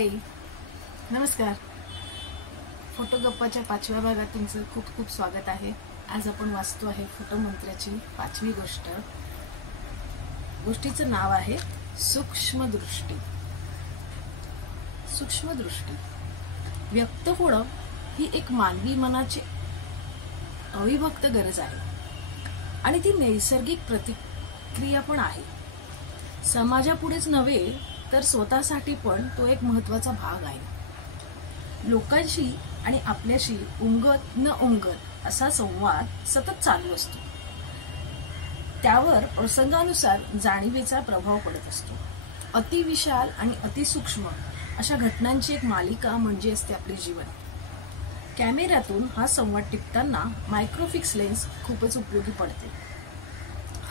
हाय, नमस्कार. फोटो गप्पाच्या 5व्या भागात तुमचं खूप खूप स्वागत आहे. आज आपण वाचतो आहे फोटो मंत्र्याची 5वी गोष्ट. गोष्टीचं नाव आहे सूक्ष्मदृष्टी. सूक्ष्मदृष्टी व्यक्त होणं ही एक मानवी मनाची अविभक्त गरज आहे आणि ती नैसर्गिक प्रतिक्रिया पण आहे. समाजापुढेच नव्हे तर स्वतःसाठी पण तो एक महत्वाचा भाग आहे. लोकांशी आणि आपल्याशी उमगत न उमगत असा संवाद सतत चालू असतो. त्यावर प्रसंगानुसार जाणीवेचा प्रभाव पडत असतो. अतिविशाल आणि अतिसूक्ष्म अशा घटनांची एक मालिका म्हणजे असते आपले जीवन. कॅमेऱ्यातून हा संवाद टिपताना मायक्रोफिक्स लेन्स खूपच उपयोगी पडते.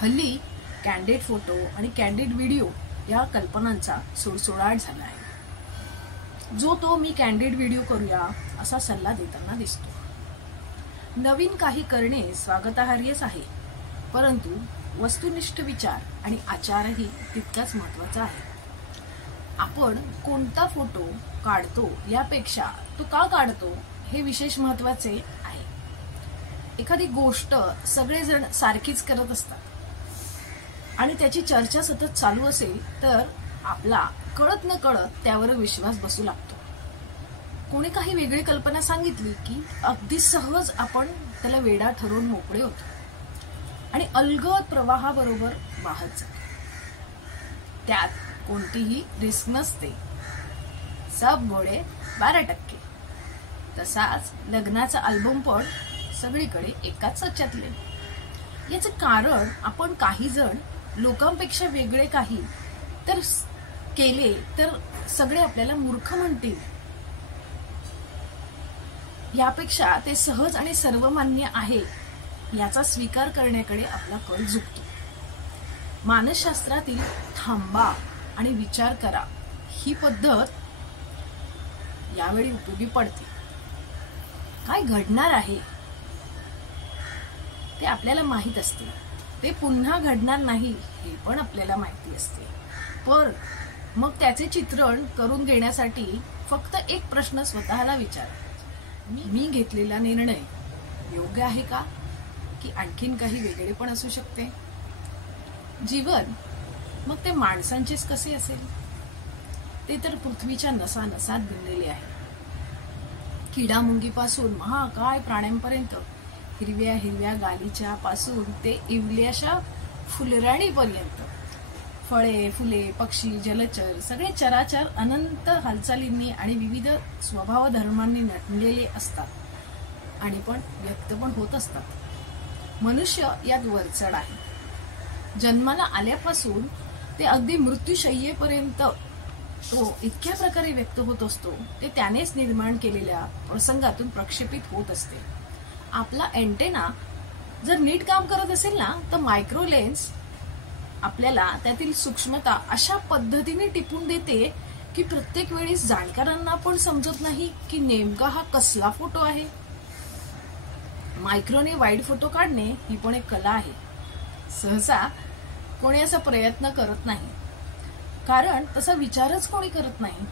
हल्ली कॅन्डिड फोटो आणि कॅन्डिड व्हिडिओ या कल्पनांचा सुळसुळाट झाला आहे. जो तो मी कॅन्डिड व्हिडिओ करूया असा सल्ला देताना दिसतो. नवीन काही करणे स्वागतार्हच आहे, परंतु वस्तुनिष्ठ विचार आणि आचारही तितकाच महत्वाचा आहे. आपण कोणता फोटो काढतो यापेक्षा तो का काढतो हे विशेष महत्वाचे आहे. एखादी गोष्ट सगळेजण सारखीच करत असतात आणि त्याची चर्चा सतत चालू असेल तर आपला कळत न कळत त्यावर विश्वास बसू लागतो. कोणी काही वेगळी कल्पना सांगितली की अगदी सहज आपण त्याला वेडा ठरवून मोकळे होतो आणि अलगद प्रवाहाबरोबर वाहत जातो. त्यात कोणतीही रिस्क नसते. सब घोडे 12%. तसाच लग्नाचा अल्बम पण सगळीकडे एकाच सच्यातले. याचं कारण आपण काही जण लोकांपेक्षा वेगळे काही तर केले तर सगळे आपल्याला मूर्ख म्हणतील यापेक्षा ते सहज आणि सर्वमान्य आहे याचा स्वीकार करण्याकडे आपला कल झुकतो. मानसशास्त्रातील थांबा आणि विचार करा ही पद्धत यावेळी उपयोगी पडते. काय घडणार आहे ते आपल्याला माहित असते. ते पुन्हा घडणार नाही हे पण आपल्याला माहिती असते. पण मग त्याचे चित्रण करून घेण्यासाठी फक्त एक प्रश्न स्वतःला विचार, मी घेतलेला निर्णय योग्य आहे का, की आणखीन काही वेगळे पण असू शकते. जीवन मग ते माणसांचेच कसे असेल. ते तर पृथ्वीच्या नसा नसात भिनलेले आहे. किडामुंगीपासून महाकाय प्राण्यांपर्यंत, हिरव्या हिरव्या गालीच्या पासून ते इवल्याशा फुलराणीपर्यंत, फळे फुले पक्षी जलचर सगळे चराचर अनंत हालचालींनी आणि विविध स्वभाव धर्मांनी नटलेले असतात आणि पण व्यक्त पण होत असतात. मनुष्य यात वरचढ आहे. जन्माला आल्यापासून ते अगदी मृत्यूशय्येपर्यंत तो इतक्या प्रकारे व्यक्त होत असतो. ते त्यानेच निर्माण केलेल्या प्रसंगातून प्रक्षेपित होत असते. आपला अँटेना जर नीट काम करत असेल ना तर मायक्रो लेन्स आपल्याला त्यातील सूक्ष्मता अशा पद्धतीने टिपून देते की प्रत्येक वेळेस जाणकारांना पण समजत नाही की नेमका हा कसला फोटो आहे. मायक्रोने वाईड फोटो काढणे ही पण एक कला आहे. सहसा कोणी असा प्रयत्न करत नाही, कारण तसा विचारच कोणी करत नाही.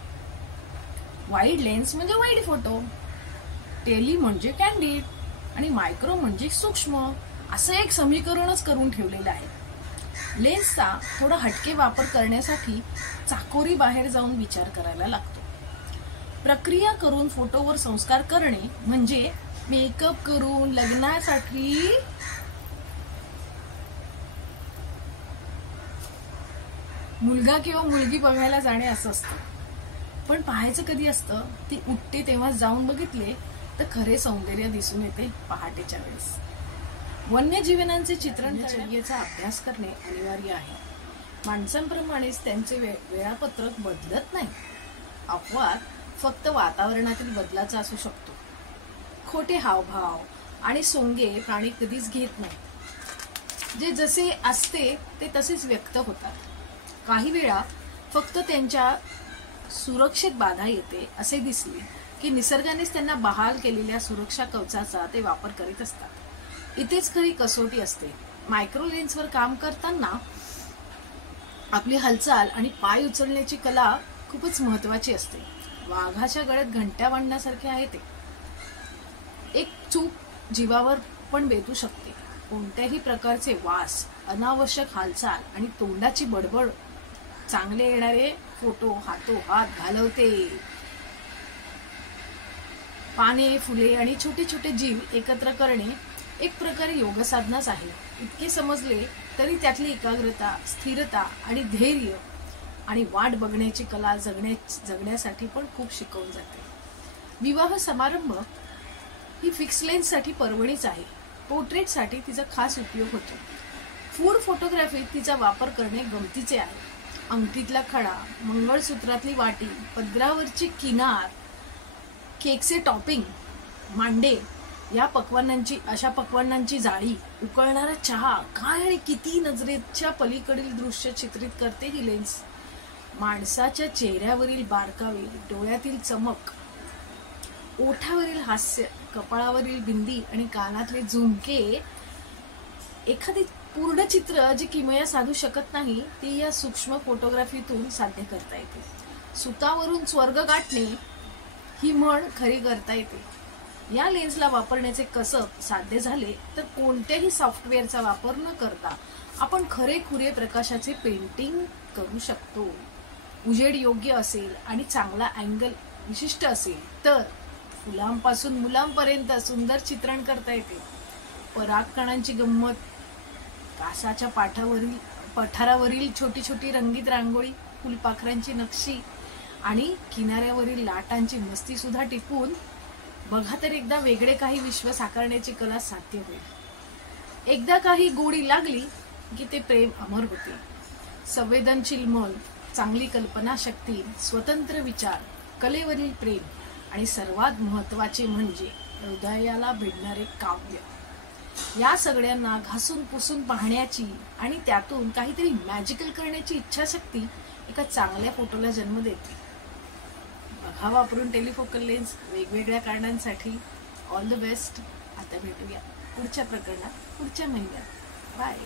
वाईड लेन्स म्हणजे वाईड फोटो, टेली म्हणजे कॅन्डिड आणि मायक्रो म्हणजे सूक्ष्म असं एक समीकरणच करून ठेवलेलं आहे. लेन्सचा थोडा हटके वापर करण्यासाठी चाकोरी बाहेर जाऊन विचार करायला लागतो. प्रक्रिया करून फोटोवर संस्कार करणे म्हणजे मेकअप करून लग्नासाठी मुलगा किंवा मुलगी बघायला जाणे असं असतं. पण पाहायचं कधी असतं, ती उठते तेव्हा जाऊन बघितले तर खरे सौंदर्य दिसून येते पहाटेच्या वेळेस. वन्यजीवांचे चित्रण करण्याचा अभ्यास करणे अनिवार्य आहे. माणसांप्रमाणेच त्यांचे वेळापत्रक बदलत नाही. अपवाद फक्त वातावरणातील बदलाचा असू शकतो. खोटे हावभाव आणि सोंगे प्राणी कधीच घेत नाही. जे जसे असते ते तसेच व्यक्त होतात. काही वेळा फक्त त्यांच्या सुरक्षेत बाधा येते असे दिसले की निसर्गानेच त्यांना बहाल केलेल्या सुरक्षा कवचाचा ते वापर करीत असतात. इथेच खरी कसोटी असते. मायक्रो लेन्सवर काम करताना आपली हालचाल आणि पाय उचलण्याची कला खूपच महत्त्वाची असते. वाघाच्या गळ्यात घंट्या बांधण्यासारखे आहे ते. एक चूक जीवावर पण बेतू शकते. कोणत्याही प्रकारचे वास, अनावश्यक हालचाल आणि तोंडाची बडबड चांगले येणारे फोटो हातोहात घालवते. पाने, फुले आणि छोटे छोटे जीव एकत्र करणे एक प्रकारे योग साधनाच आहे. इतके समजले तरी त्यातली एकाग्रता, स्थिरता आणि धैर्य आणि वाट बघण्याची कला जगण्यासाठी पण खूप शिकवून जाते. विवाह समारंभ ही फिक्स लेन्ससाठी पर्वणीच आहे. पोर्ट्रेटसाठी तिचा खास उपयोग होतो. फूड फोटोग्राफीत तिचा वापर करणे गमतीचे आहे. अंगठीतला खडा, मंगळसूत्रातली वाटी, पदरावरची किनार, केकचे टॉपिंग, मांडे, अशा पक्वान्नांची जाळी, उकळणारा चहा, काय आणि किती नजरेच्या पलीकडील दृश्य चित्रित करते ही लेन्स. माणसाच्या चेहऱ्यावरील बारकावे, डोळ्यातील चमक, ओठावरील हास्य, कपाळावरील बिंदी आणि कानातले झुमके, एखादी पूर्ण चित्र जी किमया साधू शकत नाही ती या सूक्ष्म फोटोग्राफीतून साध्य करता येते. सुतावरून स्वर्ग गाठणे ही म्हण खरी करता येते. या लेन्सला वापरण्याचे कसब साध्य झाले तर कोणत्याही सॉफ्टवेअरचा वापर न करता आपण खरेखुरे प्रकाशाचे पेंटिंग करू शकतो. उजेड योग्य असेल आणि चांगला अँगल विशिष्ट असेल तर फुलांपासून मुलांपर्यंत सुंदर चित्रण करता येते. परागकणांची गंमत, कासाच्या पठारावरील छोटी छोटी रंगीत रांगोळी, फुलपाखरांची नक्षी आणि किनाऱ्यावरील लाटांची मस्ती सुद्धा टिपून बघा तर एकदा वेगळे काही विश्व साकारण्याची कला साध्य होईल. एकदा काही गोडी लागली की ते प्रेम अमर होते. संवेदनशील मन, चांगली कल्पनाशक्ती, स्वतंत्र विचार, कलेवरील प्रेम आणि सर्वात महत्वाचे म्हणजे हृदयाला भिडणारे काव्य, या सगळ्यांना घासून पुसून पाहण्याची आणि त्यातून काहीतरी मॅजिकल करण्याची इच्छाशक्ती एका चांगल्या फोटोला जन्म देते. बघा वापरून टेलिफोकल लेन्स वेगवेगळ्या कारणांसाठी. All the best. आता भेटूया पुढच्या प्रकरणात पुढच्या महिन्यात. बाय.